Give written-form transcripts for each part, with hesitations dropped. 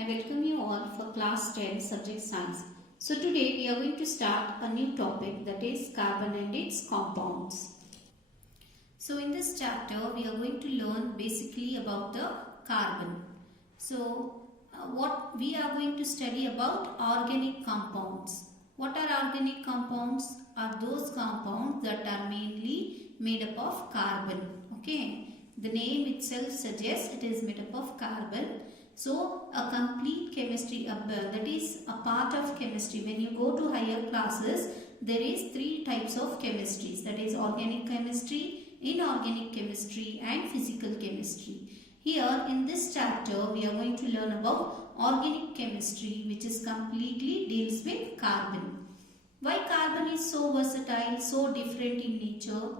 I welcome you all for class 10 subject science. So today we are going to start a new topic, that is carbon and its compounds. So in this chapter we are going to learn basically about the carbon. So what we are going to study about organic compounds. What are organic compounds? Are those compounds that are mainly made up of carbon. Okay, the name itself suggests it is made up of carbon. So a complete chemistry, that is a part of chemistry. When you go to higher classes, there is three types of chemistries, that is organic chemistry, inorganic chemistry and physical chemistry. Here in this chapter we are going to learn about organic chemistry, which is completely deals with carbon. Why carbon is so versatile, so different in nature?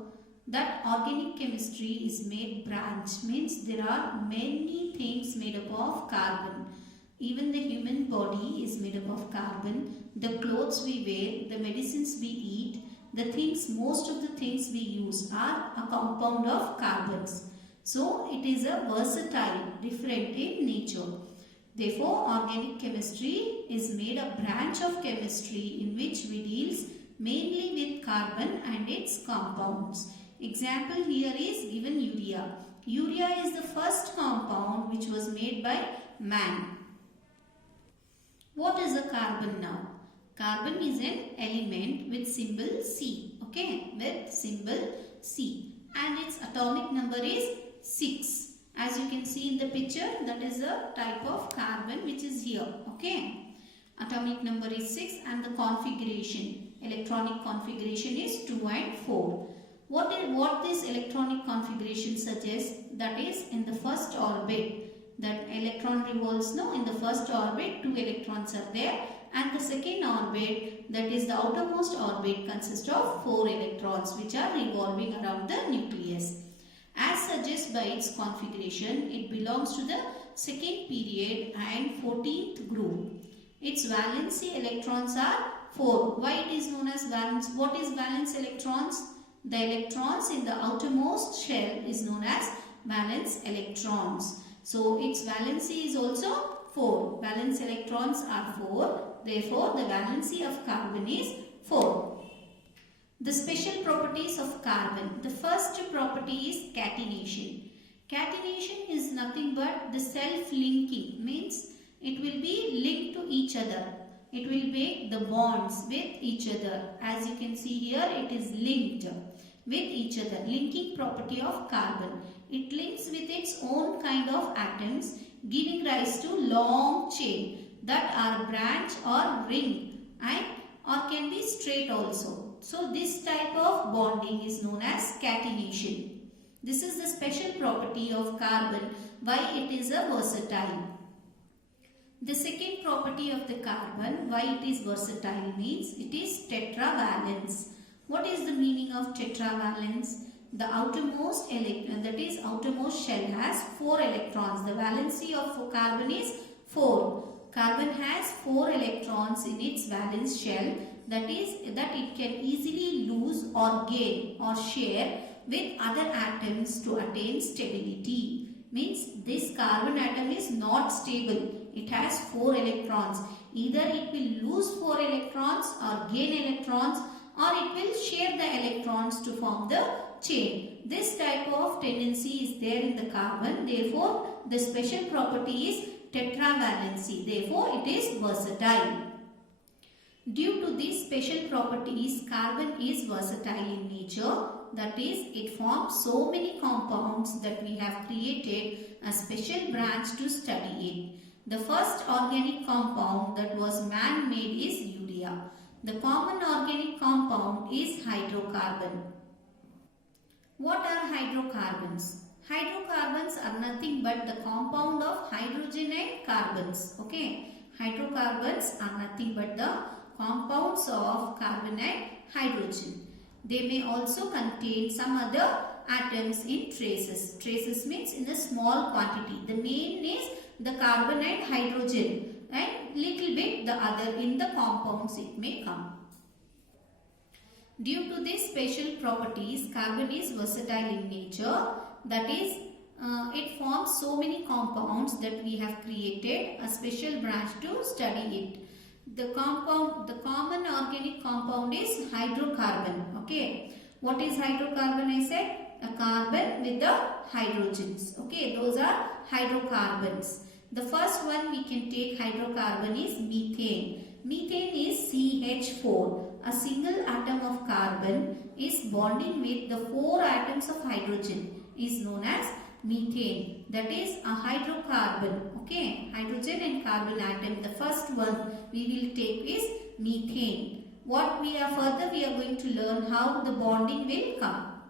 That organic chemistry is made branch, means there are many things made up of carbon. Even the human body is made up of carbon. The clothes we wear, the medicines we eat, the things, most of the things we use are a compound of carbons. So it is a versatile, different in nature. Therefore, organic chemistry is made a branch of chemistry in which we deals mainly with carbon and its compounds. Example here is given urea. Urea is the first compound which was made by man. What is a carbon now? Carbon is an element with symbol C. Okay, with symbol C. And its atomic number is 6. As you can see in the picture, that is a type of carbon which is here. Okay, atomic number is 6 and the configuration, electronic configuration is 2 and 4. What this electronic configuration suggests? That is, in the first orbit, that electron revolves now. In the first orbit, 2 electrons are there, and the second orbit, that is the outermost orbit, consists of 4 electrons which are revolving around the nucleus. As suggested by its configuration, it belongs to the second period and 14th group. Its valency electrons are 4. Why it is known as valence? What is valence electrons? The electrons in the outermost shell is known as valence electrons. So its valency is also 4. Valence electrons are 4. Therefore, the valency of carbon is 4. The special properties of carbon. The first property is catenation. Catenation is nothing but the self-linking, means it will be linked to each other. It will make the bonds with each other. As you can see here, it is linked with each other. Linking property of carbon. It links with its own kind of atoms, giving rise to long chain that are branch or ring, and or can be straight also. So this type of bonding is known as catenation. This is the special property of carbon, why it is a versatile. The second property of the carbon, why it is versatile, means it is tetravalence. What is the meaning of tetravalence? The outermost outermost shell has 4 electrons. The valency of carbon is 4. Carbon has 4 electrons in its valence shell. That is, that it can easily lose or gain or share with other atoms to attain stability. Means this carbon atom is not stable. It has 4 electrons. Either it will lose 4 electrons or gain electrons, or it will share the electrons to form the chain. This type of tendency is there in the carbon. Therefore, the special property is tetravalency. Therefore, it is versatile. Due to these special properties, carbon is versatile in nature. That is, it forms so many compounds that we have created a special branch to study it. The first organic compound that was man-made is urea. The common organic compound is hydrocarbon. What are hydrocarbons? Hydrocarbons are nothing but the compound of hydrogen and carbons. Okay, hydrocarbons are nothing but the compounds of carbon and hydrogen. They may also contain some other atoms in traces. Traces means in a small quantity. The main is the carbon and hydrogen, and little bit the other in the compounds it may come. Due to these special properties, carbon is versatile in nature. That is, it forms so many compounds that we have created a special branch to study it. The common organic compound is hydrocarbon. Okay, what is hydrocarbon? I said a carbon with the hydrogens. Okay, those are hydrocarbons. The first one we can take hydrocarbon is methane. Methane is CH4. A single atom of carbon is bonding with the 4 atoms of hydrogen is known as methane. That is a hydrocarbon. Okay, hydrogen and carbon atom. The first one we will take is methane. What we are going to learn how the bonding will come.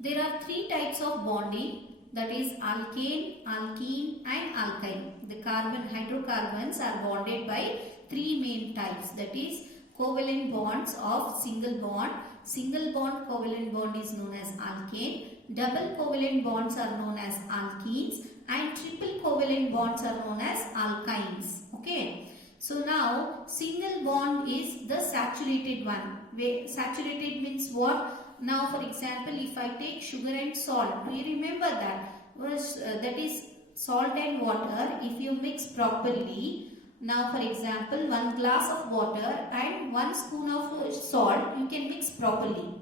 There are 3 types of bonding, that is alkane, alkene and alkyne. The hydrocarbons are bonded by 3 main types, that is covalent bonds of single bond. Single bond covalent bond is known as alkane. Double covalent bonds are known as alkenes and triple covalent bonds are known as alkynes. Okay. So now single bond is the saturated one. Saturated means what? Now for example, if I take sugar and salt, do you remember that? That is salt and water. If you mix properly, now for example 1 glass of water and 1 spoon of salt, you can mix properly.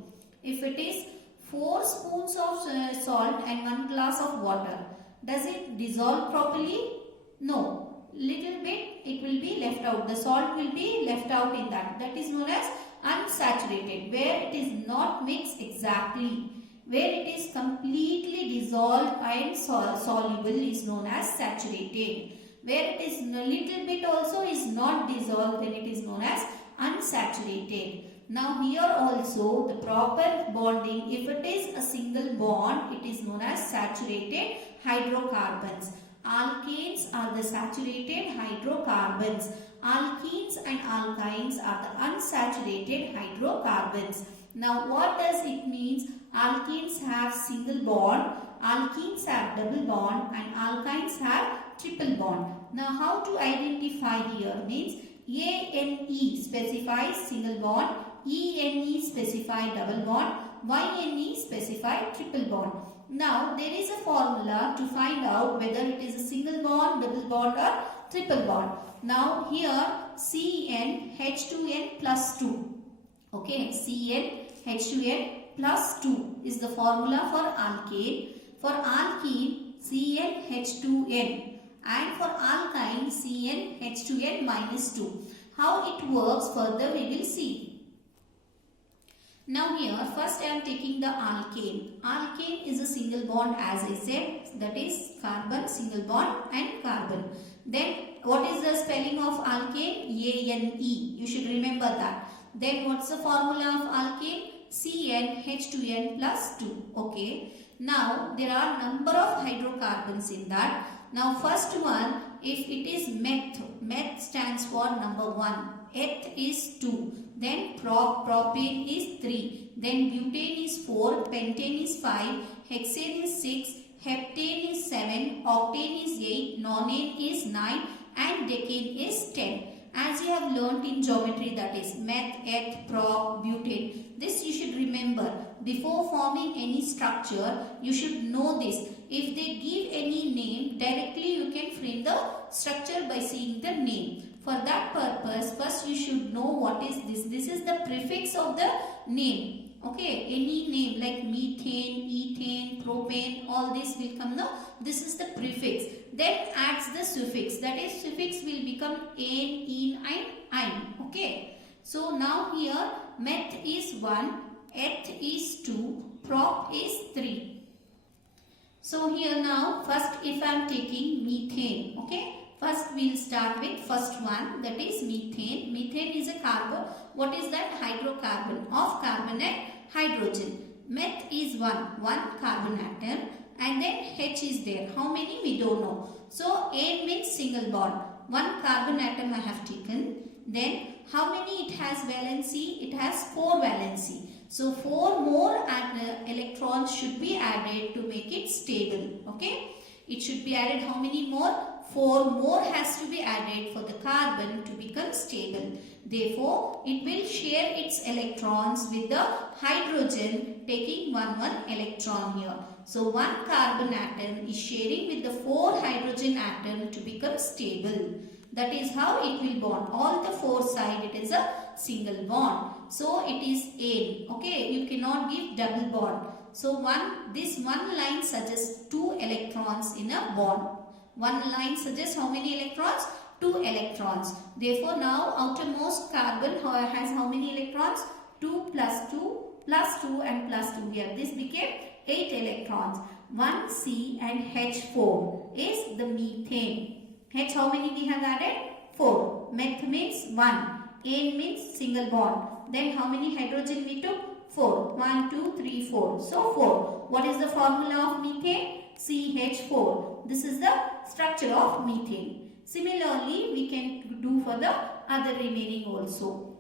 If it is 4 spoons of salt and 1 glass of water, does it dissolve properly? No. Little bit it will be left out. The salt will be left out in that. That is known as unsaturated, where it is not mixed exactly. Where it is completely dissolved and soluble is known as saturated. Where it is a little bit also is not dissolved, then it is known as unsaturated. Now here also the proper bonding, if it is a single bond, it is known as saturated hydrocarbons. Alkanes are the saturated hydrocarbons. Alkenes and alkynes are the unsaturated hydrocarbons. Now what does it mean? Alkenes have single bond, alkenes have double bond and alkynes have triple bond. Now how to identify here means ANE specifies single bond, ENE specify double bond, YNE specify triple bond. Now there is a formula to find out whether it is a single bond, double bond or triple bond. Now here CnH2n plus 2. Okay, CnH2n plus 2 is the formula for alkane. For alkene CnH2n and for alkyne CnH2n minus 2. How it works further we will see. Now here first I am taking the alkane. Alkane is a single bond as I said, that is carbon, single bond and carbon. Then what is the spelling of alkane? ANE. You should remember that. Then what's the formula of alkane? CnH2n plus 2. Okay. Now there are number of hydrocarbons in that. Now first one, if it is meth, meth stands for number 1. Eth is 2. Then propane is 3. Then butane is 4. Pentane is 5. Hexane is 6. Heptane is 7. Octane is 8. Nonane is 9. And decane is 10. As you have learnt in geometry, that is meth, eth, prop, butane. This you should remember. Before forming any structure, you should know this. If they give any name, directly you can frame the structure by seeing the name. For that purpose, first you should know what is this. This is the prefix of the name. Okay, any name like methane, ethane, propane, all this will come now. This is the prefix. Then adds the suffix. That is, suffix will become an, in and ein. Okay. So now here meth is 1, eth is 2, prop is 3. So here now first if I am taking methane. Okay. First we will start with first one, that is methane. Methane is a carbon. What is that? Hydrocarbon of carbon and hydrogen. Meth is 1 carbon atom and then H is there. How many? We don't know. So N means single bond. 1 carbon atom I have taken. Then how many it has valency? It has 4 valency. So 4 more electrons should be added to make it stable. Okay. It should be added how many more? 4 more has to be added for the carbon to become stable. Therefore, it will share its electrons with the hydrogen taking 1 electron here. So one carbon atom is sharing with the 4 hydrogen atom to become stable. That is how it will bond. All the 4 sides it is a single bond. So it is N. Okay, you cannot give double bond. So this one line suggests 2 electrons in a bond. One line suggests how many electrons? 2 electrons. Therefore now outermost carbon has how many electrons? 2 plus 2 plus 2 and plus 2 here. This became 8 electrons. 1 C and H4 is the methane. H how many we have added? 4. Meth means 1. N means single bond. Then how many hydrogen we took? 4. 1, 2, 3, 4. So 4. What is the formula of methane? CH4. This is the structure of methane. Similarly, we can do for the other remaining also.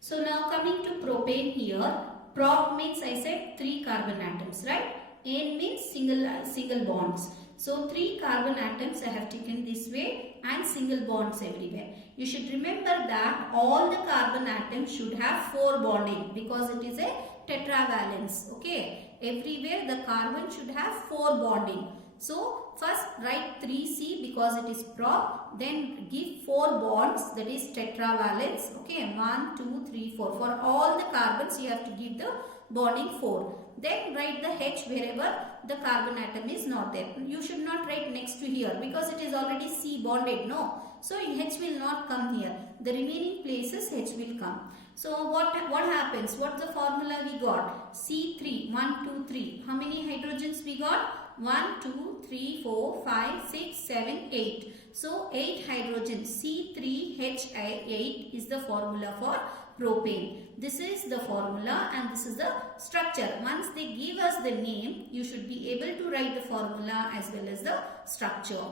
So now coming to propane here. Prop means I said 3 carbon atoms, right? N means single bonds. So 3 carbon atoms I have taken this way and single bonds everywhere. You should remember that all the carbon atoms should have 4 bonding because it is a tetravalence. Okay, everywhere the carbon should have 4 bonding. So first write 3C because it is prop, then give 4 bonds, that is tetravalence. Okay, 1, 2, 3, 4. For all the carbons you have to give the bonding 4. Then write the H wherever the carbon atom is not there. You should not write next to here because it is already C bonded, no. So H will not come here. The remaining places H will come. So what happens? What's the formula we got? C3, 1, 2, 3. How many hydrogens we got? 1, 2, 3, 4, 5, 6, 7, 8. So 8 hydrogens. C3H8 is the formula for propane. This is the formula and this is the structure. Once they give us the name, you should be able to write the formula as well as the structure.